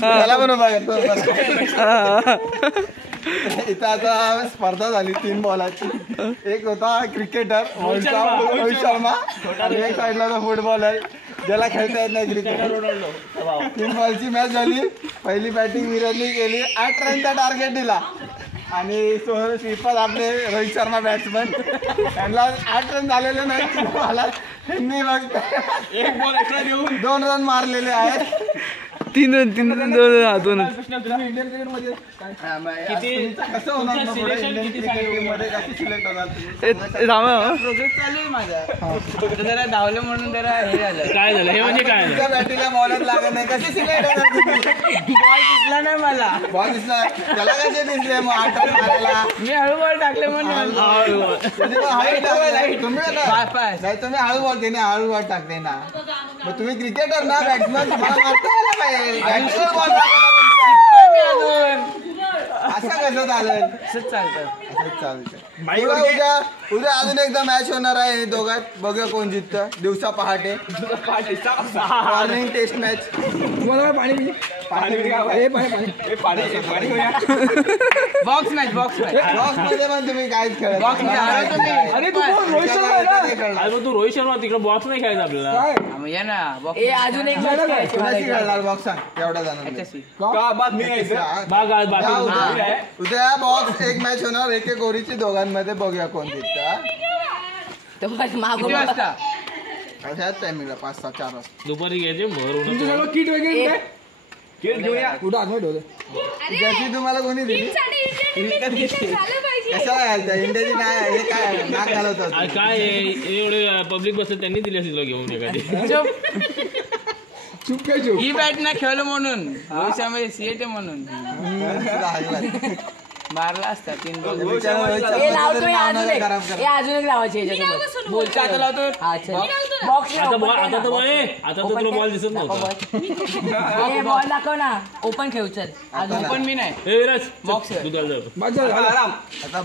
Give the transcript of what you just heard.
त्याला पण इथं आता स्पर्धा झाली 3 बॉलाची. एक होता क्रिकेटर रोहित शर्मा आणि एक साईडला तो फुटबॉलर ज्याला खेळता येत नाही क्रिकेट. 3 बॉलची मॅच झाली. पहिली बॅटिंग विराटने केली, 8 रनचा टार्गेट दिला आणि श्रीपाद आपले रोहित शर्मा बॅट्समन त्यांना 8 रन झालेले नाही. मला त्यांनी मग 1 बॉल एक्स्ट्रा देऊन 2 रन मारलेले आहेत. 3 रन 2 इंडियन क्रिकेट मध्ये कसं होणार प्रोजेक्ट चालू आहे माझा. जरा धावलं म्हणून जरा हे झालं. काय झालं हे म्हणजे काय तुमच्या बॅटीला बॉलच लागत नाही, कसे सिलेक्ट होणार? बॉल दिसला नाही मला. बॉल दिसला त्याला कसे दिसले मग 8 रन मारायला? मी हळू बॉल टाकले म्हणून. तुम्ही हळू बॉल त्याने हळू बॉल टाकते ना. मग तुम्ही क्रिकेटर ना बॅट्समन असं कसं चालेल? असंच चालतं. असंच चालतं. उद्या अजून एकदा मॅच होणार आहे दोघात. बघूया कोण जिंकतं. दिवसा पहाटे मॉर्निंग टेस्ट मॅच. तुम्हाला पाणी बॉक्स मॅच बॉक्स मध्ये पण तुम्ही काहीच खेळत बॉक्स अरे तू रोहित शर्मा तिकडे बॉक्स नाही खेळायचा आपल्याला. या ना अजून एक खेळणार बॉक्स सांग एवढ्या जणांची. उद्या बॉक्स एक मॅच होणार एक गोरीची दोघांमध्ये. बघूया कोण जिंकतं. किती वाजता? अशाच टायमिंगला 5-4 वाजता दुपारी घ्यायचे किट वगैरे जशी तुम्हाला कोणी दिली कशाला घालता? इंडियाची नाही हे काय नाक घालवतात काय एवढे पब्लिक बसत त्यांनी दिली असेल घेऊन एखादी. ही बॅट ना खेळलं म्हणून भविष्यामध्ये सीएट म्हणून मारला असता 3 बॉल. अजून लावायची आता लावतो. आता तर तुला बॉल दिसत नव्हता. बॉल दाखव ना. ओपन खेळ चल. ओपन मी नाही विराज बॉक्स दुधाला जातो. आता